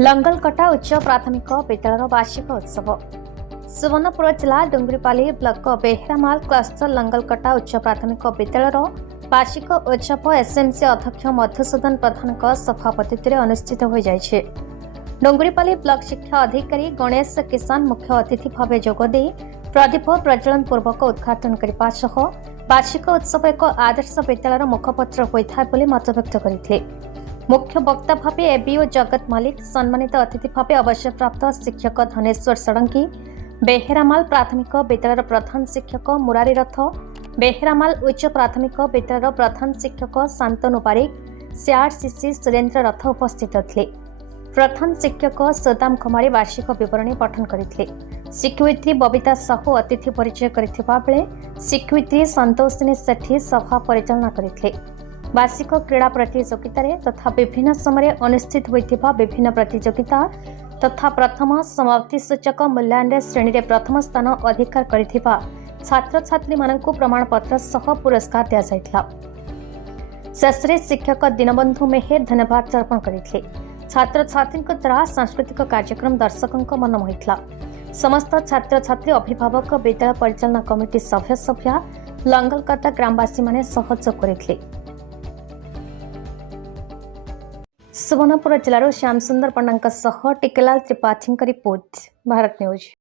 लंगलकटा उच्च प्राथमिक विद्यालय वार्षिक उत्सव सुवर्णपुर जिला डुंगरीपाली ब्लॉक बेहरामाल क्लस्टर लंगलकटा उच्च प्राथमिक विद्यालय वार्षिक उत्सव एसएमसी अध्यक्ष मधुसूदन प्रधान सभापति अनुष्ठित हो जाए। डुंगरीपाली ब्लॉक शिक्षा अधिकारी गणेश किसान मुख्य अतिथि भाव जोगदे प्रदीप प्रज्वलन पूर्वक उद्घाटन करने सह वार्षिक उत्सव एक आदर्श विद्यालय मुखपत्र होता है मत व्यक्त करते। मुख्य वक्ता भाव एबीओ जगत मालिक, सम्मानित अतिथि भाव अवसरप्राप्त शिक्षक धनेश्वर षडंगी, बेहरामाल प्राथमिक विद्यालय प्रधान शिक्षक मुरारी रथ, बेहरामाल उच्च प्राथमिक विद्यालय प्रधान शिक्षक शांतनु बारिक, सीआरसीसी सुरेन्द्र रथ उपस्थित थे। प्रधान शिक्षक सुदाम कुमारी वार्षिक विवरणी पठन करते। शिक्षयित्री बबिता साहू अतिथि परिचय करथिबा बेले शिक्षयित्री संतोषिनी सेठी सभा परिचालना करते। वार्षिक क्रीड़ा प्रतियोगिता तथा विभिन्न समय अनुष्ठित होता विभिन्न प्रतियोगिता तथा प्रथम समाप्ति सूचक मूल्यांकन श्रेणी में प्रथम स्थान अधिकार करथिबा छात्र छात्री मानकु प्रमाणपत्र सह पुरस्कार दिया जायथिला। शेषे शिक्षक दीनबंधु मेहेर धन्यवाद अर्पण करते। छात्र छात्री द्वारा सांस्कृतिक कार्यक्रम दर्शकों मन मोहितला। समस्त छात्र छात्री अभिभावक विद्यालय परिचालना कमिटी सभ्य लंगलकटा ग्रामवासी माने सहयोग करथिले। सुवर्णपुर जिलार श्याम सुंदर पंडा टिकेलाल त्रिपाठी रिपोर्ट, भारत न्यूज।